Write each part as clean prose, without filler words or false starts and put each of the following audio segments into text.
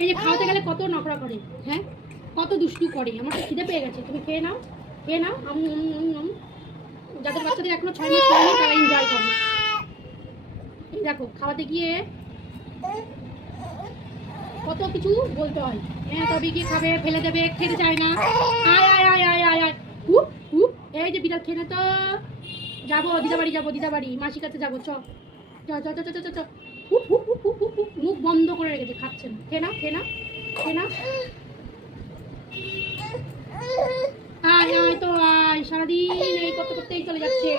এই যে খাওয়াতে গেলে কত নকরা করে, হ্যাঁ কত দুষ্টু করে। আমার তো খিদে পেয়ে গেছে, তুমি খেয়ে নাও খেয়ে নাও। যাদের বাচ্চাদের এখনো 6 মাস হয়নি তারা এনজয় করে। এই দেখো খাওয়াতে গিয়ে কত কিছু বলতে হয়। হ্যাঁ তবে কি খাবে, ফেলে দেবে, খেতে চায় না। আয় আয় আয় আয় আয় আয় হুপ হুপ। এই যে বিড়াল খেয়ে না তো, যাবো দিদাবাড়ি, যাবো দিদাবাড়ি, মাসির কাছে যাবো, চ চ চ চ চ চ। হুপ হুপ হুপ হুপ হুপ হুপ। মুখ বন্ধ করে রেখেছে, খাচ্ছে না। খেয়ে না খেয়ে না খেয়ে না। আয় আয় তো আয়, সারাদিন এই করতে করতেই চলে যাচ্ছে।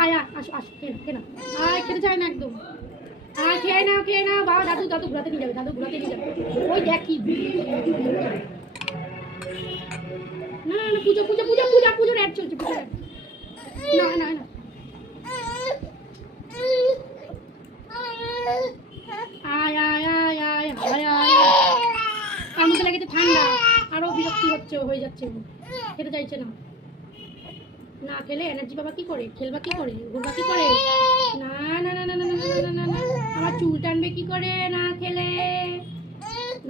আয় আয় আসো আসো, খেয়ে না খেয়ে না। আয় খেতে চায় না একদম। আয় খেয়ে নাও খেয়ে নাও। বাবা দাদু দাদু ঘুরাতে নিয়ে যাবে, দাদু ঘুরাতে নিয়ে যাবে। ওই দেখি না না না, পুজো পুজো পুজো পুজো পুজোর অ্যাড চলছে, পুজোর অ্যাড। না না না আয় আয় আয় আয় আয় আয়। তার মধ্যে লেগেছে ঠান্ডা, আরো বিরক্তি হচ্ছে, হয়ে যাচ্ছে, খেতে চাইছে না। না খেলে এনার্জি বাবা কি করে, খেলবা কি করে, ঘুরবা কি করে? না না না না না না না না না, আমার চুল টানবে কি করে না খেলে?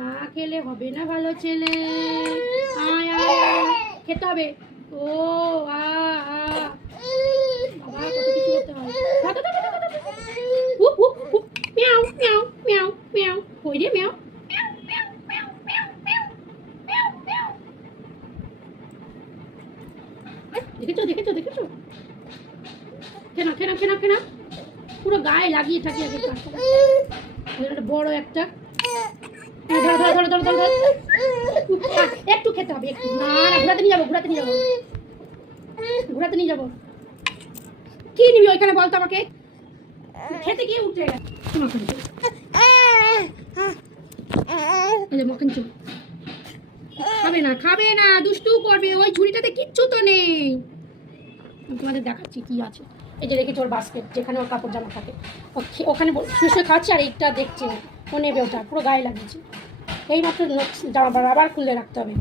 না খেলে হবে না ভালো ছেলে। আয় আয় আয়, খেতে হবে। ও আ আ বাবা কত কিছু করতে হয়। হুপ হুপ হুপ, মিয়াও মিয়াও মিয়াও মিয়াও, কই রে মিয়াও। দেখেছো দেখেছো দেখেছো, কেনা কেনা কেনা কেনা, পুরো গায়ে লাগিয়ে থাকি আগে। বড় একটা ধরো ধরো ধরো ধরো ধরো, একটু খেতে হবে একটু। না না ঘুরাতে নিয়ে যাবো, ঘুরাতে নিয়ে যাবো, ঘুরাতে নিয়ে যাবো। কি নিবি ওইখানে বলতো আমাকে? খেতে গিয়ে উঠে গেছে। খাবে না খাবে না, দুষ্টু করবে। ওই ঝুড়িটাতে কিচ্ছু তো নেই, তোমাদের দেখাচ্ছি কি আছে। এই যে রেখেছে ওর বাস্কেট, যেখানে ওর কাপড় জামা থাকে, ওখানে শুয়ে খাচ্ছে। আর এইটা দেখছে ও নেবে, ওটা পুরো গায়ে লাগিয়েছে। এই মাত্র জামা আবার খুলে রাখতে হবে।